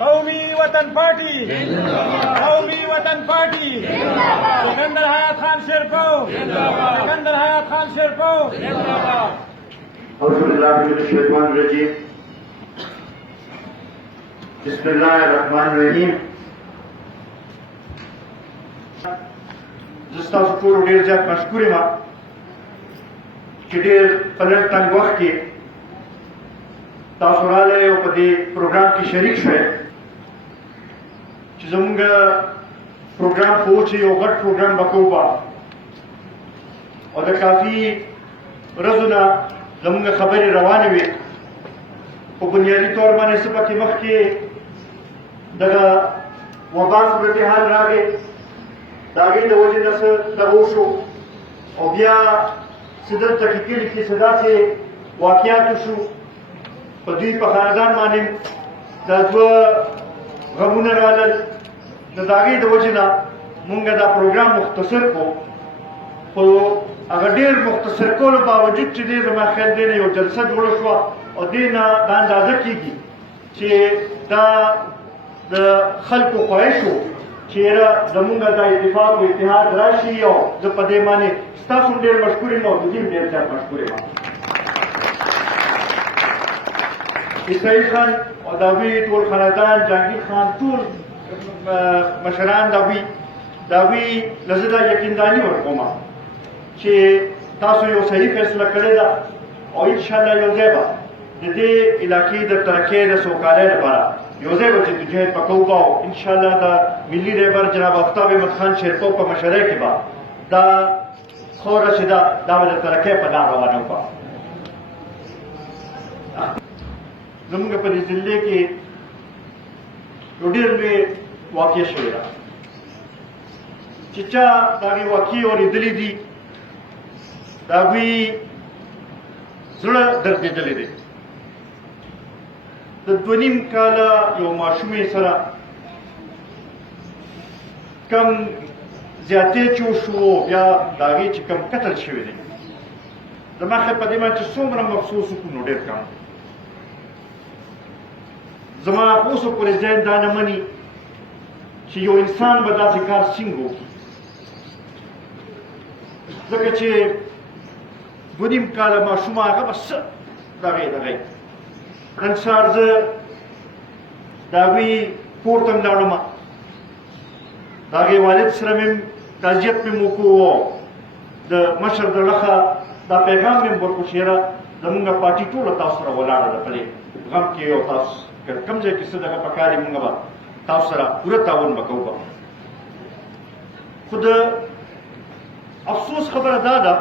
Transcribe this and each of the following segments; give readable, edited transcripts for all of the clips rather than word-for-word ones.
قومی وطن پارٹی قومی وطن پارٹی سکندر حیات خان شیرپو سکندر حیات خان شیرپو اعوذ باللہ من الشیطان الرجیم بسم اللہ الرحمن الرحیم زه ستاسو ټولو ډېر زیات مشکور یم چې ډېر په لږ تنګ وخت کې تاسو راغلی او په دې پروګرام کې شریک شوئ چې زموږ پروګرام خو چې یو غټ پروګرام به کوو او د کافي ورځو نه زموږ خبرې روانې وې په بنیادي طور باندې څه پکې مخکې دغه وبا صورتحال راغی د هغې د وجې نه څه دغه وشو او بیا څه دلته کې کلي کې څه داسې واقعات وشو په دوی په خاندان باندې دا دوه غمونه رالل د هغې د وجې نه مونږ دا پروګرام مختصر کړو خو هغه ډېر مختصر کولو باوجود چې دی زما خیال دی نه یو جلسه جوړه شوه او دې نه دا اندازه کېږي چې دا د خلکو خواهش و چې یاره زمونږ دا اتفاق و اتحاد راشي او زه په دې باندې ستاسو هم ډېر مشکور یم او د دې هم ډېر زیات مشکور یم اسماعیل خان او د هغوی ټول خاندان جهانګیر خان ټول مشران د هغوی له زه دا یقینداني ورکوم چې تاسو یو صحیح فیصله کړې ده او انشاءالله یو ځای به د دې علاقې د ترقۍ د سوکالۍ لپاره یو ځای به جدوجہد به کوو به او انشاءالله د ملي رهبر جناب آفتاب احمد خان شیرپو په مشرۍ کې به دا خوره چې ده دا به د ترقۍ په لار روانه وکړه زموږ په دې ضلع کې یو ډېر لوی واقع شوې ده چې چا د هغې واقعې اورېدلې دي د هغوی زړه دردېدلی دی د 2.5 کاله یو ماشومې سره کم زیاتې چې وشو بیا د هغې چې کم قتل شوی دی زما خیال په دې باندې چې څومره مفسوس وکړو نو ډېر کم زما اوسه پورې ذهن دا نه مني چې یو انسان به داسې کار څنګه وکړي ځکه چې 2.5 کاله ماشومه هغه به څه دغې نن سهار زه د هغوی کور ته م لاړم د هغې والد سره مې تعزیت مې وکړو د مشر د لخوا دا پیغام مې ورکړو چې یاره زمونږ پارټي ټوله تاسو سره ولاړه ده په دې غم کې او تاسو کوم ځای کې څه دغه پکار دي مونږ به تاسو سره پوره تعاون به کوو خو د افسوس خبره دا ده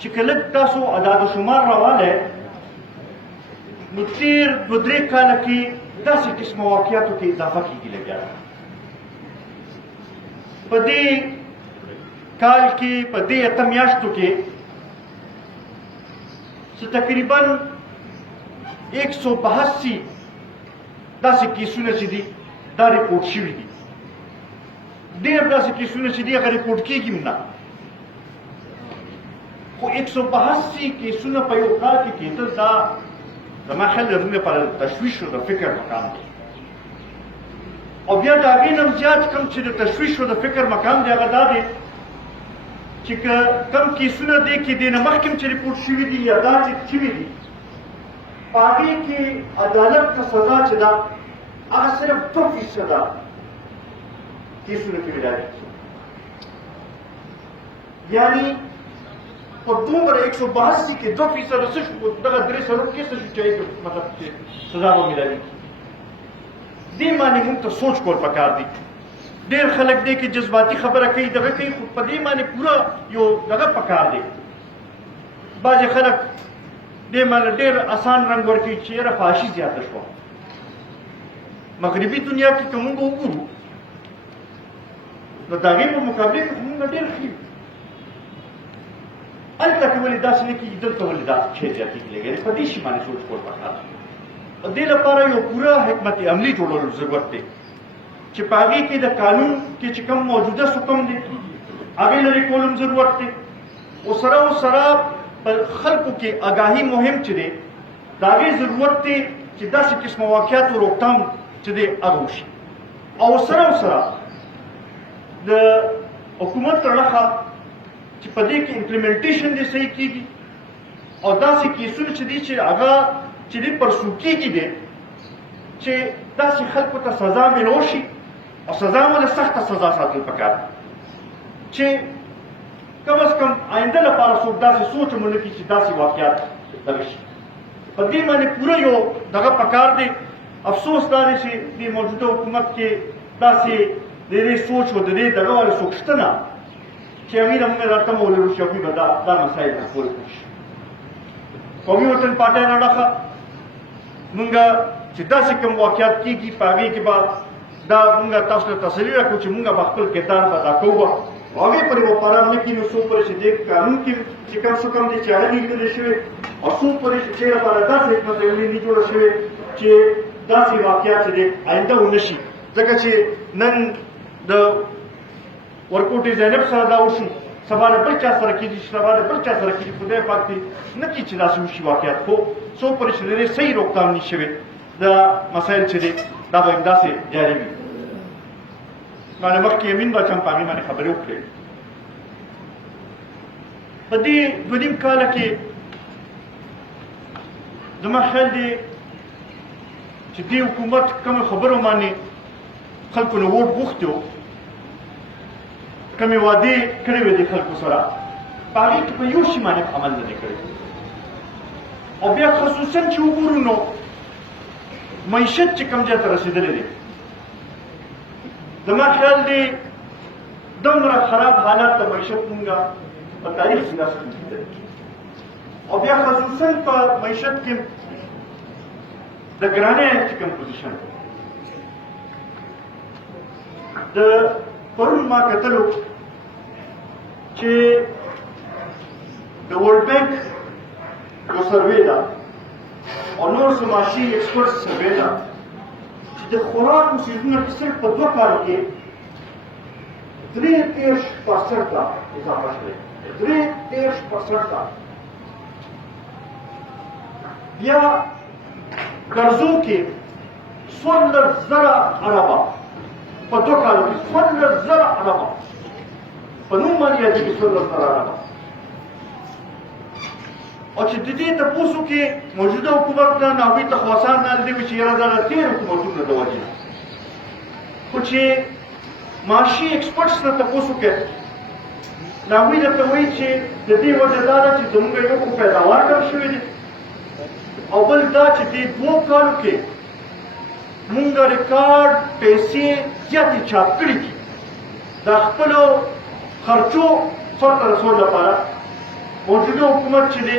چې که لږ تاسو عداد و شمار راوالی نو تېر 2-3 کاله کې داسې قسمه واقعاتو کې اضافه کېږي لګیا په دې کال کې په دې 8 میاشتو کې څه تقریبا 182 داسې کیسونه چې دي دا ریپورټ شوي دي ډېر داسې کیسونه چې دي هغه ریپورټ کېږي هم نه خو 182 کیسونه په یو کال کې کېدل دا زما خیال د زموږ لپاره تشویش او د فکر مقام دی او بیا د هغې نه هم زیات کوم چې د تشویش او د فکر مقام دی هغه دا دی چې که کوم کیسونه دی کې دې نه مخکې چې ریپورټ شوي دي یا دا چې شوي دي په هغې کې عدالت ته سزا چې ده هغه صرف 2% کیسونه کې ولاړېږي یعنی په دومره 182 کې 2% څه شو دغه 3 کې څه شو چې مطلب چې سزا به ملاوېږي دې باندې موږ ته سوچ کول پکار دي ډېر خلک دی کې جذباتي خبره کوي دغه کوي خو په دې باندې پوره یو دغه پکار دی بعضې خلک دې باندې ډېر اسان رنګ ورکوي چې یاره فحاشي زیاته شوه مغربي دنیا کې که موږ وګورو نو د هغې په مقابلې کې خو موږ ډېر ښه یو هلته کې ولې داسې نه کېږي دلته ولې دا شی زیاتېږي لګیا دی په دې شي باندې سوچ کول پکار دی دې لپاره یو پوره حکمت عملي جوړولو ضرورت دی چې په هغې کې د قانون کې چې کوم موجوده حکم دی هغې لرې کول هم ضرورت دی او سره په خلکو کې آګاهي مهم چې دی د هغې ضرورت دی چې داسې قسمه واقعاتو روکتام چې دی هغه وشي او سره د حکومت تر لخوا چې په دې کې امپلیمنټیشن دې صحیح کیږي او داسې کیسونه چې دي چې هغه چې دې پرسو کیږي دي چې داسې خلکو ته سزا ملو شي او سزا مله سخته سزا ساتل پکار چې کم از کم آینده لپاره څوک داسې سوچ مونه کړي چې داسې واقعات دغه شي په دې باندې پوره یو دغه پکار دی افسوس دا دی چې د موجوده حکومت کې داسې د دې سوچ و د دې دغه والے څوک شته نه چې هغوی نه موږ راته ولرو چې هغوی به دا مسایل حل کړي قومي وطن پارټۍ نه ډخه موږ چې داسې کوم واقعات کېږي په هغې کې به دا موږ تاسو ته تسلي راکړو چې موږ به خپل کردار ادا کوو هغې پورې به پرام نه کړي نو څو پورې چې دې قانون کې چې کم څه کم دی چې هغه لیکلی شوی او څو پورې چې چېرې لپاره داسې حکمت عملي نه جوړه شوې چې داسې واقعات چې دی آینده ونه شي ځکه چې نن د ورکوټې زینب سره دا وشي سبا د بل چا سره کېږي سبا د بل چا سره کېږي خدای پاک دې نه کړي چې داسې وشي واقعات خو څو پورې چې د دې صحیح روکتام نه شوی دا مسایل چې دی دا به همداسې جاري وي ما نه مخکې یمین بچم په هغې باندې خبرې وکړې په دې دوه نیم کاله کې زما خیال دی چې دې حکومت کومې خبرو باندې خلکو نه ووټ غوښتي وو کومې وعدې کړې وې دې خلکو سره په هغې کې په یو شي باندې عمل نه دی کړی او بیا خصوصا چې وګورو نو معیشت چې کوم ځای ته رسېدلی دی زما خیال دی دومره خراب حالات د معیشت مونږ په تاریخ کې داسې لیدلي او بیا خصوصا په معیشت کې د ګرانۍ چې کوم پوزیشن د پرون ما کتلو چې د ورلډ بینک یو سروې ده او نور څه معاشي ایکسپرټس سروې ده چې د خوراکو څیزونو کې صرف په 2 کالو کې 33% لا اضافه شوې 33% لا بیا قرضو کې 16,000 اربه په 2 کالو کې 16,000 اربه په نوم باندې یادېږي 16,000 اربه او چې د دې تپوس کې موجوده حکومت نه هغوی ته خو اسان نه دی چې یاره دا د تېر حکومتونو د وجې خو چې معاشي ایکسپرټس نه تپوس وکړي نو هغوی درته وایي چې د دې وجه دا ده چې زموږ یو خو پیداوار کم شوی دی او بل دا چې دې 2 کالو کې مونږ ریکارډ پیسې زیاتې چاپ کړي دي د خپلو خرچو سرته رسولو لپاره موجوده حکومت چې دی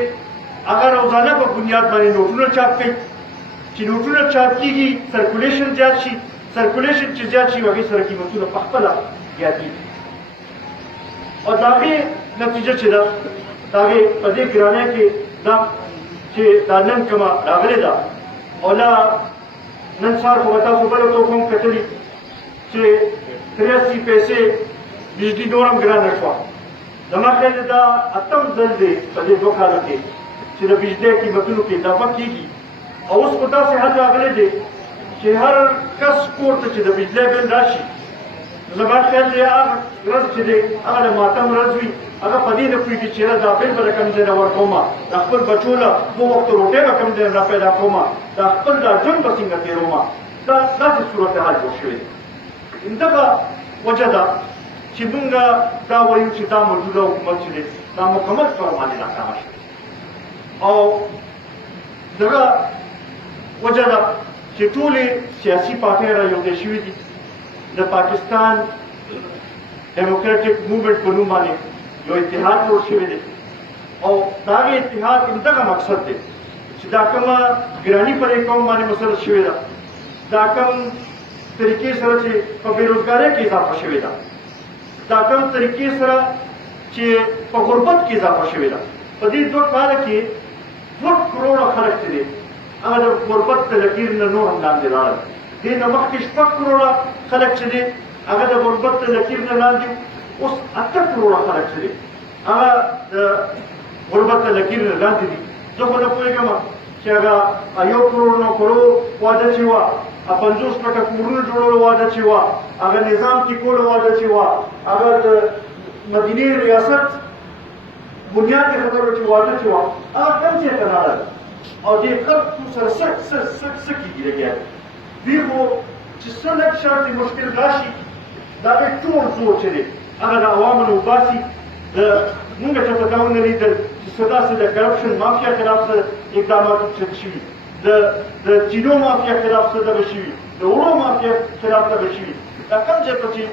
هغه روزانه په بنیاد باندې نوټونه چاپ کوي چې نوټونه چاپ کېږي سرکولیشن زیات شي سرکولیشن چې زیات شي هغې سره قیمتونه په خپله زیاتېږي او د هغې نتیجه چې ده د هغې په دې ګرانۍ کې دا چې دا نن کومه راغلې ده او لا نن سهار خو به تاسو بله توګه هم کتلي چې 83 پیسې بجلي نور هم ګرانه شوه زما خیال دی دا 8م ځل دی په دې 2 کالو کې چې د بجلۍ قیمتونو کې اضافه کېږي او اوس په داسې حد راغلی دی چې هر کس کور ته چې د بجلۍ بل راشي زما خیال دی هغه ورځ چې دی هغه د ماتم ورځ وي هغه په دې نه پوهېږي چې یاره دا بل به د کوم ځای نه ورکومه د خپل بچو له 2 وخته روټۍ به کوم ځای نه پیدا کومه دا خپل دا ژوند به څنګه تېرومه دا داسې صورتحال جوړ شوی دی همدغه وجه ده چې مونږ دا وایو چې دا موجوده حکومت چې دی دا مکمل طور باندې ناکامه شوی او دغه وجه ده چې ټولې سیاسي پارټۍ را یو ځای شوي دي د پاکستان ډیموکریټک موومنټ په نوم باندې یو اتحاد جوړ شوی دی او د هغې اتحاد همدغه مقصد دی چې دا کومه ګراني پر دې قوم باندې مسلط شوې ده دا کوم طریقې سره چې په بېروزګارۍ کې اضافه شوې ده دا کوم طریقې سره چې په غربت کې اضافه شوې ده په دې 2 کاله کې 2 کروڑه خلک چې دي هغه د غربت د لکیر نه نور هم لاندې راغلل دې نه مخکې 6 کروڑه خلک چې دي هغه د غربت د لکیر نه لاندې اوس 8 کروڑه خلک چې دي هغه د غربت د لکیر نه لاندې دي زه خو نه پوهېږم چې هغه 1 کروڑ نو کروڑ واده چې وه 50 لکه کورونو جوړولو واده چې وه هغه نظام ټینګولو واده چې وه هغه د مدینې ریاست بنیاد یې خبرو چې واده چې وه هغه کم ځای ته راغله او دې خلکو سره څه کېږي لګیا دوی خو چې څه لږ شرط مشکل راشي دا به ټول زور چې دی هغه د عوامو نه وباسي مونږ چېرته دا ونه لیدل چې څه داسې د کرپشن مافیا خلاف څه اقدامات چت شوي د چینو مافیا خلاف څه دغه شوي د وړو مافیا خلاف دغه شوي دا کوم ځای ته چې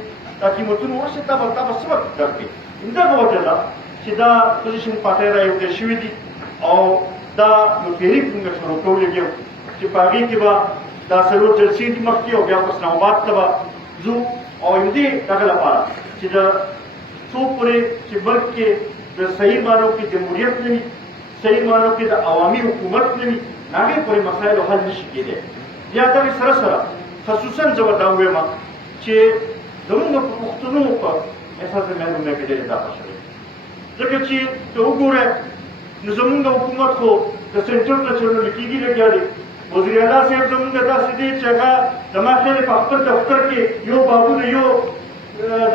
دا قیمتونه ورسېد دا به څه وخت درکړي همدغه وجه ده چې دا پوزیشن پارټۍ را یوځای شوي دي او دا یو تحریک مونږ شروع کړو لګیو چې په هغې کې به دا 4 جلسې دي مخکې او بیا په اسلام آباد ته به ځو او همدې دغه لپاره چې د څو پورې چې ملک کې د صحیح معنو کې جمهوریت نه وي صحیح معنو کې د عوامي حکومت نه وي هغې پورې مسایلو حل نشي کېدی یا دغې سره سره خصوصا زه به دا ووایم چې زموږ په پښتنو په احساس محرومۍ کې ډېر اضافه شوې ځکه چې ته وګورئ نو زموږ حکومت خو د سینټر نه چلول کېږي لګیا دی وزیر اعلی صاحب زموږ داسې دی چې هغه زما خیال په خپل دفتر کې یو بابو د یو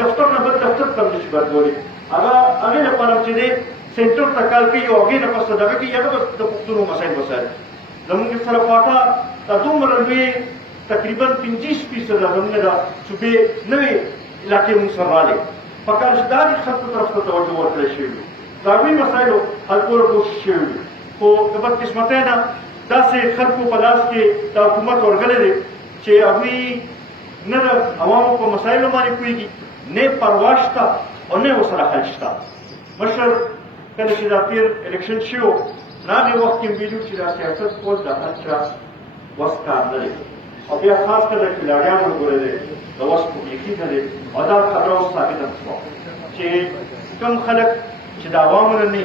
دفتر نه بل دفتر ته نشي بدلولی هغې لپاره چې دی سینټر ته کال کوي او هغې نه پس دغه کوي هغه د پښتنو مسایل وسایل زموږ سره خواته دا دومره لوی تقریبا 50% زموږ د صوبې نوې علاقې موږ سره راغلې پکار چې دا دې خلکو طرف ته توجه ورکړی شوې وي د هغوی مسایلو حل کولو کوشش شوی وي خو د بدقسمتۍ نه داسې خلکو په لاس کې دا حکومت ورغلی دی چې هغوی نه د عوامو په مسایلو باندې پوهېږي نه پروا شته او نه ورسره حل شته مشر کله چې دا تېر الیکشن شوی و نو هغې وخت کې ویلي چې دا سیاست کول د هر چا وس کار نه دی او بیا خاص کر د کلاړیانو وګورئ دی د وس خو بیخي نه دی او دا خبره اوس ثابته شوه چې کوم خلک چې د عوامو نه نه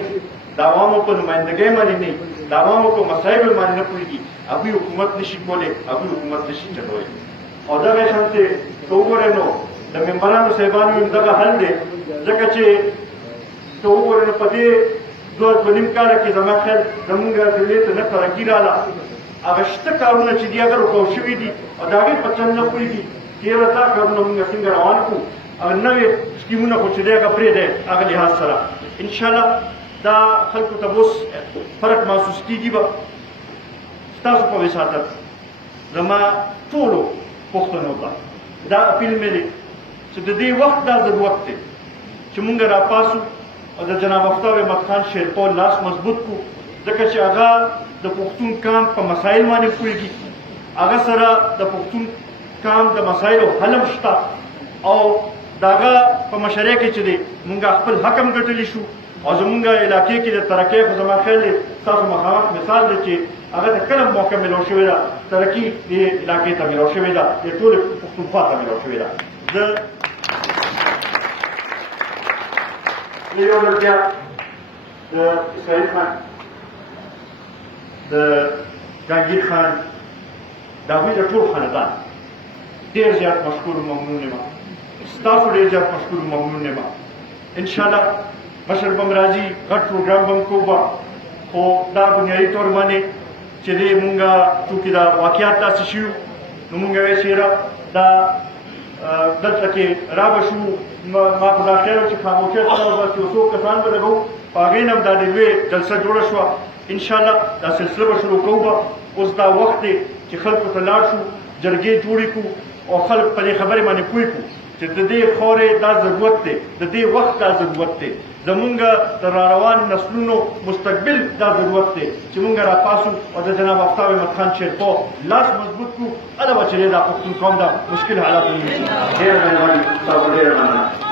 د عوامو په نمایندګۍ باندې نه د عوامو په مسایلو باندې نه پوهېږي هغوی حکومت نشي کولی هغوی حکومت نشي چلولی او دغه شانتې ته وګورئ نو د ممبرانو صاحبانو هم دغه حل دی ځکه چې ته وګورئ نو په دې 2.5 کاله کې زما خیال زمونږ ضلعې ته نه ترقي راغله هغه شته کارونه چې دي هغه رکاو شوي دي او د هغې په چل نه پوهېږي چې یاره دا کارونه مونږ څنګه روان کړو هغه نوې سکیمونه خو چې دی هغه پرېږدی هغه لحاظ سره انشاءالله دا خلکو ته اوس فرق محسوس کېږي به ستاسو په وساطت زما ټولو پښتنو ته دا اپیل مې دی چې د دې وخت دا ضرورت دی چې مونږ راپاسو او د جناب آفتاب احمد خان شیرپور لاس مضبوط کړو ځکه چې هغه د پښتون قام په مسایل باندې پوهېږي هغه سره د پښتون قام د مسایلو حل هم شته او د هغه په مشرۍ کې چې دی مونږ خپل حق هم ګټلی شو او زمونږ علاقې کې د ترقۍ خو زما خیال دی ستاسو مخامخ مثال دی چې هغه ته کله موقع میلاو شوې ده ترقي دې علاقې ته میلاو شوې ده دې ټولې پښتونخوا ته میلاو شوې ده زه یو ځل بیا د اسماعیل خان د جهانګیر خان د هغوی د ټول خاندان ډېر زیات مشکور ممنون یم ستاسو ډېر زیات مشکور ممنون یم انشاءالله مشر به م راځي غټ پروګرام به م کوو به خو دا بنیادي طور باندې چې دی مونږ چونکې دا واقعات داسې شوي نو مونږ وایو چې یاره دا دلته کې را به شو ما په دا خیال چې خاموشۍ سره به چې یو څو کسان به دغه وو په هغې نه هم دا د لویې جلسه جوړه شوه انشاءالله دا سلسله به شروع کوو به اوس دا وخت دی چې خلکو ته لاړ شو جرګې جوړې کړو او خلک په دې خبرې باندې پوه کړو چې د دې خاورې دا ضرورت دی د دې وخت دا ضرورت دی زمونږ د راروان نسلونو مستقبل دا ضرورت دی چې مونږ راپاسو او د جناب آفتاب احمد خان شیرپور لاس مضبوط کړو هله به چې دا پښتون قوم دا مشکل حالات ډېره مهرباني تاسو ډېره مننه